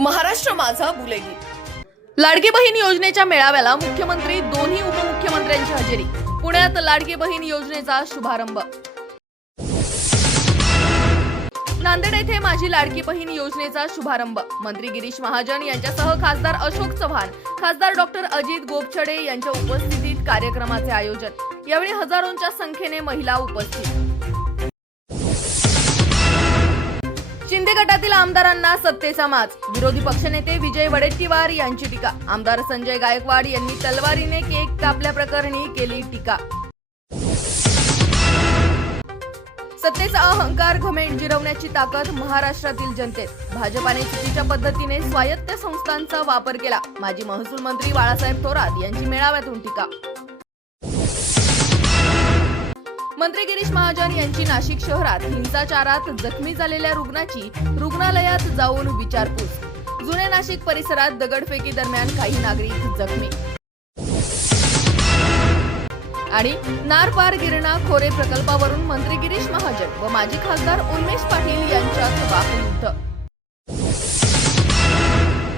महाराष्ट्र माझा बुलेगी लाडकी बहीण योजनेच्या मेळाव्याला मुख्यमंत्री दोन्ही उपमुख्यमंत्र्यांची हजेरी. पुण्यात लाडकी बहीण योजनेचा शुभारंभ. नांदेड येथे माझी लाडकी बहीण योजनेचा शुभारंभ. मंत्री गिरीश महाजन यांच्यासह खासदार अशोक चव्हाण खासदार डॉक्टर अजित गोपछडे यांच्या उपस्थितीत कार्यक्रमाचे आयोजन. यावेळी हजारोंच्या संख्येने महिला उपस्थित. गटातील आमदारांना सत्तेचा माज. विरोधी पक्षनेते विजय वडेट्टीवार यांची टीका. आमदार संजय गायकवाड यांनी तलवारीने केक कापल्याप्रकरणी केली टीका. सत्तेचा अहंकार घमेंट जिरवण्याची ताकद महाराष्ट्रातील जनतेत. भाजपाने चुकीच्या पद्धतीने स्वायत्त संस्थांचा वापर केला. माजी महसूल मंत्री बाळासाहेब थोरात यांची मेळाव्यातून टीका. मंत्री गिरीश महाजन यांची नाशिक शहरात हिंसाचारात जखमी झालेल्या रुग्णाची रुग्णालयात जाऊन विचारपूस. जुने नाशिक परिसरात दगडफेकी दरम्यान काही नागरिक जखमी. आणि नारपार गिरणा खोरे प्रकल्पावरून मंत्री गिरीश महाजन व माजी खासदार उन्मेश पाटील यांच्यात वाकयुद्ध